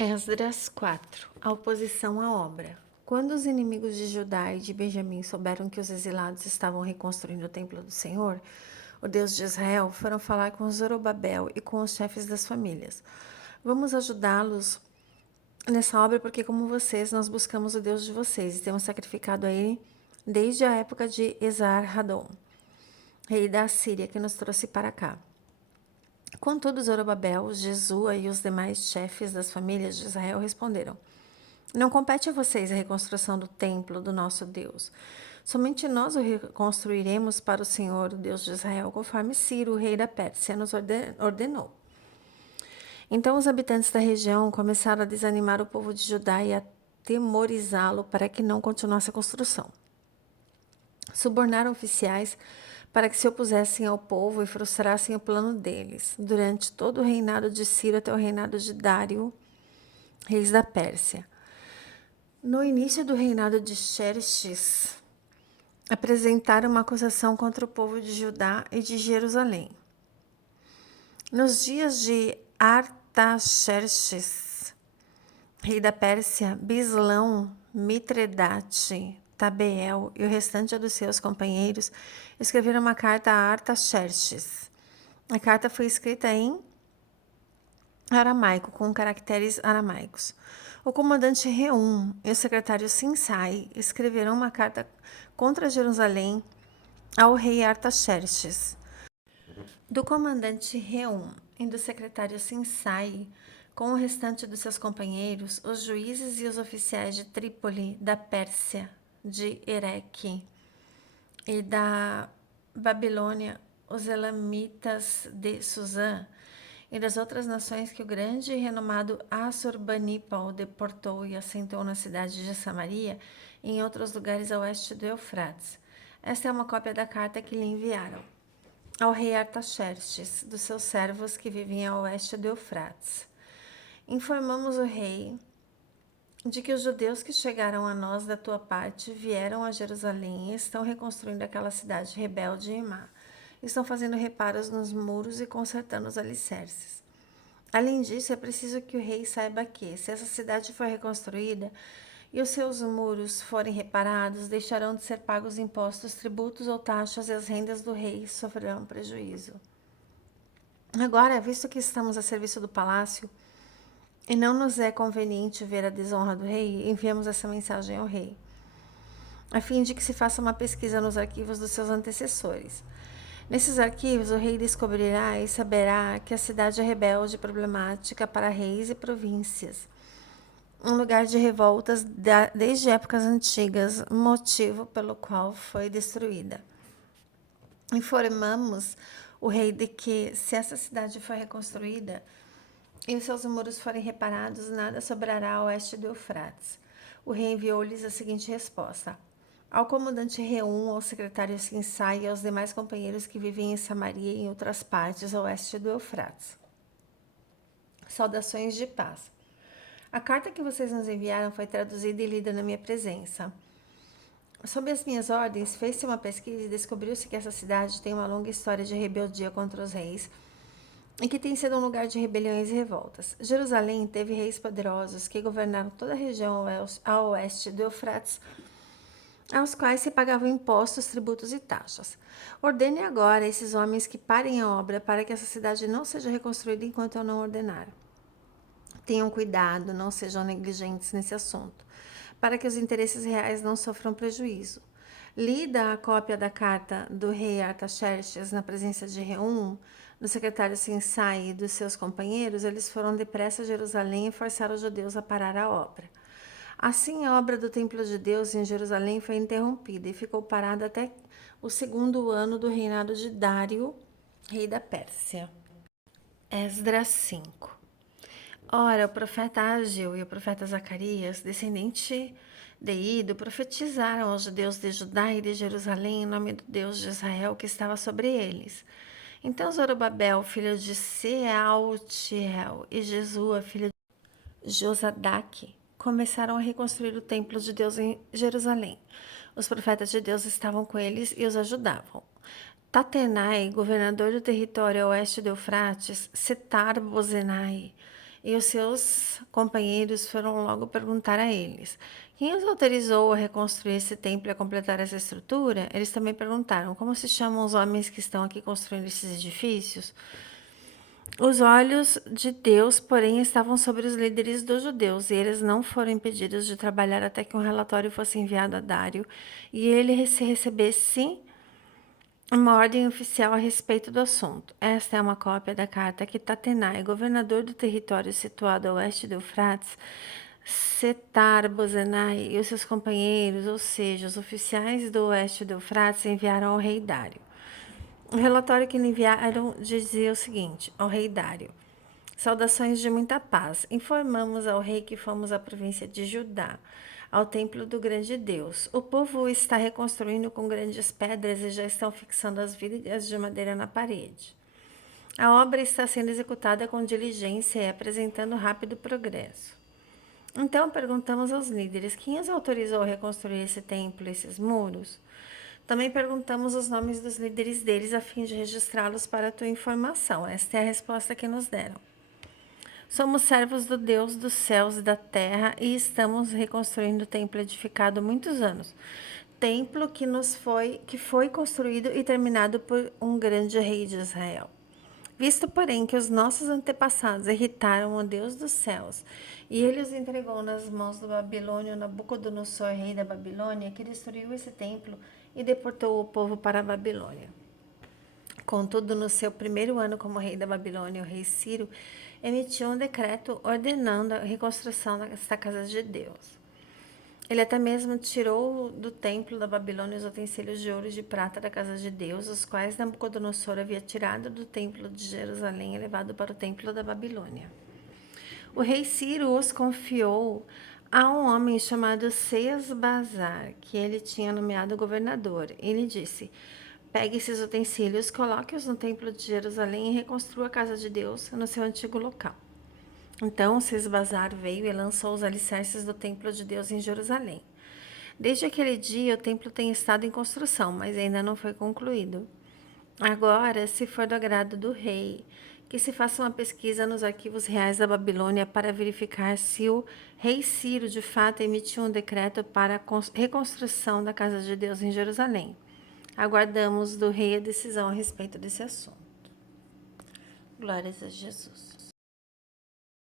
Esdras 4. A oposição à obra. Quando os inimigos de Judá e de Benjamim souberam que os exilados estavam reconstruindo o templo do Senhor, o Deus de Israel, foram falar com Zorobabel e com os chefes das famílias. Vamos ajudá-los nessa obra porque, como vocês, nós buscamos o Deus de vocês e temos sacrificado a ele desde a época de Esar-Hadon, rei da Assíria, que nos trouxe para cá. Contudo, Zorobabel, Jesua e os demais chefes das famílias de Israel responderam: Não compete a vocês a reconstrução do templo do nosso Deus. Somente nós o reconstruiremos para o Senhor, o Deus de Israel, conforme Ciro, o rei da Pérsia, nos ordenou. Então os habitantes da região começaram a desanimar o povo de Judá e a temorizá-lo para que não continuasse a construção. Subornaram oficiais para que se opusessem ao povo e frustrassem o plano deles, durante todo o reinado de Ciro até o reinado de Dário, reis da Pérsia. No início do reinado de Xerxes, apresentaram uma acusação contra o povo de Judá e de Jerusalém. Nos dias de Artaxerxes, rei da Pérsia, Bislão, Mitredate, Tabeel e o restante dos seus companheiros escreveram uma carta a Artaxerxes. A carta foi escrita em aramaico, com caracteres aramaicos. O comandante Reum e o secretário Sinsai escreveram uma carta contra Jerusalém ao rei Artaxerxes. Do comandante Reum e do secretário Sinsai, com o restante dos seus companheiros, os juízes e os oficiais de Trípoli, da Pérsia, de Ereque e da Babilônia, os elamitas de Suzã e das outras nações que o grande e renomado Assurbanipal deportou e assentou na cidade de Samaria e em outros lugares a oeste do Eufrates. Esta é uma cópia da carta que lhe enviaram ao rei Artaxerxes, dos seus servos que viviam a oeste do Eufrates. Informamos o rei de que os judeus que chegaram a nós da tua parte vieram a Jerusalém e estão reconstruindo aquela cidade rebelde e má. Estão fazendo reparos nos muros e consertando os alicerces. Além disso, é preciso que o rei saiba que, se essa cidade for reconstruída e os seus muros forem reparados, deixarão de ser pagos impostos, tributos ou taxas e as rendas do rei sofrerão prejuízo. Agora, visto que estamos a serviço do palácio e não nos é conveniente ver a desonra do rei, enviamos essa mensagem ao rei, a fim de que se faça uma pesquisa nos arquivos dos seus antecessores. Nesses arquivos, o rei descobrirá e saberá que a cidade é rebelde e problemática para reis e províncias, um lugar de revoltas desde épocas antigas, motivo pelo qual foi destruída. Informamos o rei de que, se essa cidade for reconstruída e os seus muros forem reparados, nada sobrará a oeste do Eufrates. O rei enviou-lhes a seguinte resposta: ao comandante Reum, ao secretário Sinsai e aos demais companheiros que vivem em Samaria e em outras partes a oeste do Eufrates. Saudações de paz. A carta que vocês nos enviaram foi traduzida e lida na minha presença. Sob as minhas ordens, fez-se uma pesquisa e descobriu-se que essa cidade tem uma longa história de rebeldia contra os reis e que tem sido um lugar de rebeliões e revoltas. Jerusalém teve reis poderosos que governaram toda a região a oeste do Eufrates, aos quais se pagavam impostos, tributos e taxas. Ordene agora a esses homens que parem a obra para que essa cidade não seja reconstruída enquanto eu não ordenar. Tenham cuidado, não sejam negligentes nesse assunto, para que os interesses reais não sofram prejuízo. Lida a cópia da carta do rei Artaxerxes na presença de Reum, do secretário Sinsai e dos seus companheiros, eles foram depressa a Jerusalém e forçaram os judeus a parar a obra. Assim, a obra do templo de Deus em Jerusalém foi interrompida e ficou parada até o segundo ano do reinado de Dário, rei da Pérsia. Esdras 5. Ora, o profeta Ageu e o profeta Zacarias, descendente de Ido, profetizaram aos judeus de Judá e de Jerusalém em nome do Deus de Israel que estava sobre eles. Então Zorobabel, filho de Sealtiel, e Jesua, filho de Josadaque, começaram a reconstruir o templo de Deus em Jerusalém. Os profetas de Deus estavam com eles e os ajudavam. Tatenai, governador do território a oeste do Eufrates, Setar-Bozenai E os seus companheiros foram logo perguntar a eles: quem os autorizou a reconstruir esse templo e a completar essa estrutura? Eles também perguntaram: como se chamam os homens que estão aqui construindo esses edifícios? Os olhos de Deus, porém, estavam sobre os líderes dos judeus, e eles não foram impedidos de trabalhar até que um relatório fosse enviado a Dário e ele se recebesse uma ordem oficial a respeito do assunto. Esta é uma cópia da carta que Tatenai, governador do território situado a oeste do Eufrates, Setar-Bozenai e os seus companheiros, ou seja, os oficiais do oeste do Eufrates, enviaram ao rei Dário. O relatório que lhe enviaram dizia o seguinte: ao rei Dário: saudações de muita paz. Informamos ao rei que fomos à província de Judá, ao templo do grande Deus. O povo o está reconstruindo com grandes pedras e já estão fixando as vigas de madeira na parede. A obra está sendo executada com diligência e apresentando rápido progresso. Então perguntamos aos líderes: quem os autorizou a reconstruir esse templo e esses muros? Também perguntamos os nomes dos líderes deles a fim de registrá-los para a tua informação. Esta é a resposta que nos deram. Somos servos do Deus dos céus e da terra e estamos reconstruindo o templo edificado há muitos anos. Templo que foi construído e terminado por um grande rei de Israel. Visto, porém, que os nossos antepassados irritaram o Deus dos céus, e ele os entregou nas mãos do babilônio Nabucodonosor, rei da Babilônia, que destruiu esse templo e deportou o povo para a Babilônia. Contudo, no seu primeiro ano como rei da Babilônia, o rei Ciro emitiu um decreto ordenando a reconstrução desta casa de Deus. Ele até mesmo tirou do templo da Babilônia os utensílios de ouro e de prata da casa de Deus, os quais Nabucodonosor havia tirado do templo de Jerusalém e levado para o templo da Babilônia. O rei Ciro os confiou a um homem chamado Seas-Bazar, que ele tinha nomeado governador. Ele disse: pegue esses utensílios, coloque-os no templo de Jerusalém e reconstrua a casa de Deus no seu antigo local. Então Sesbazar veio e lançou os alicerces do templo de Deus em Jerusalém. Desde aquele dia, o templo tem estado em construção, mas ainda não foi concluído. Agora, se for do agrado do rei, que se faça uma pesquisa nos arquivos reais da Babilônia para verificar se o rei Ciro de fato emitiu um decreto para a reconstrução da casa de Deus em Jerusalém. Aguardamos do rei a decisão a respeito desse assunto. Glórias a Jesus.